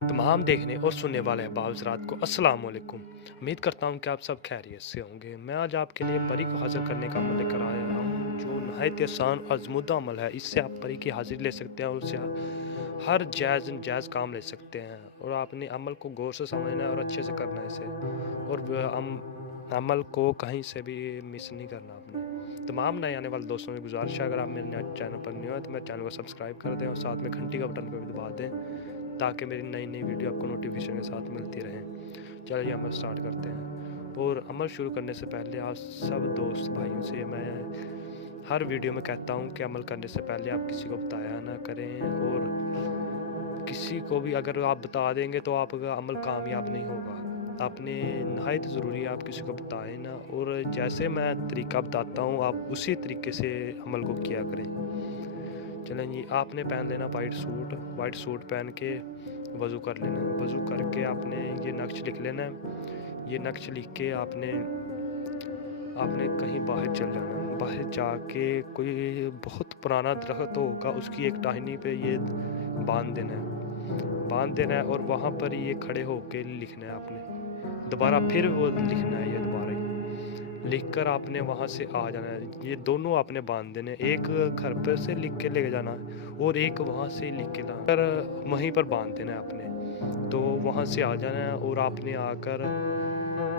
तमाम देखने और सुनने वाले अहबाब हज़रात को अस्सलाम वालेकुम। उम्मीद करता हूँ कि आप सब खैरियत से होंगे। मैं आज आपके लिए परी को हाज़िर करने का अमल लेकर आया हूँ, जो नहायत आसान और आज़मूदा अमल है। इससे आप परी की हाज़िरी ले सकते हैं और उससे हर जायज़ काम ले सकते हैं। और आपने अमल को गौर से समझना है और अच्छे से करना है इसे, और अमल को कहीं से भी मिस नहीं करना आपने। तमाम नए आने वाले दोस्तों से गुजारिश है, अगर आप मेरे चैनल पर न्यू हैं तो मेरे चैनल को सब्सक्राइब कर दें और साथ में घंटी का बटन को भी दबा दें, ताकि मेरी नई नई वीडियो आपको नोटिफिकेशन के साथ मिलती रहें। चलिए अमल स्टार्ट करते हैं। और अमल शुरू करने से पहले आप सब दोस्त भाइयों से मैं हर वीडियो में कहता हूँ कि अमल करने से पहले आप किसी को बताया ना करें, और किसी को भी अगर आप बता देंगे तो आपका अमल कामयाब नहीं होगा। आपने नहायत ज़रूरी है आप किसी को बताएं ना, और जैसे मैं तरीका बताता हूँ आप उसी तरीके से अमल को किया करें। चलें जी, आपने पहन लेना वाइट सूट पहन के वज़ू कर लेना है। वज़ू करके आपने ये नक्श लिख लेना है। ये नक्श लिख के आपने आपने कहीं बाहर चल जाना है। बाहर जाके कोई बहुत पुराना दरख्त होगा, उसकी एक टहनी पे ये बांध देना है और वहाँ पर ये खड़े होके लिखना है आपने। दोबारा फिर वो लिखना है, ये दोबारा ही लिख कर आपने वहाँ से आ जाना है। ये दोनों आपने बांध देने, एक घर पर से लिख के लेके जाना है और एक वहाँ से लिख के लाना पर वहीं पर बांध देना है आपने। तो वहाँ से आ जाना है और आपने आकर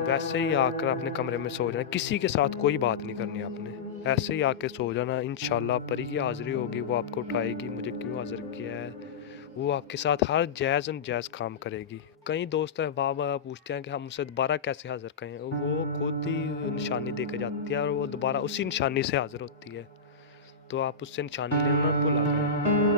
वैसे ही आकर अपने कमरे में सो जाना। किसी के साथ कोई बात नहीं करनी आपने, ऐसे ही आके सो जाना। इंशाल्लाह परी की हाज़िरी होगी, वो आपको उठाएगी, मुझे क्यों हाज़िर किया है, वो आपके साथ हर जायज़ काम करेगी। कई दोस्त अहबाब पूछते हैं कि हम उसे दोबारा कैसे हाज़िर करें, वो खुद ही निशानी दे के जाती है और वो दोबारा उसी निशानी से हाज़िर होती है। तो आप उससे निशानी लेना ना भूला करें।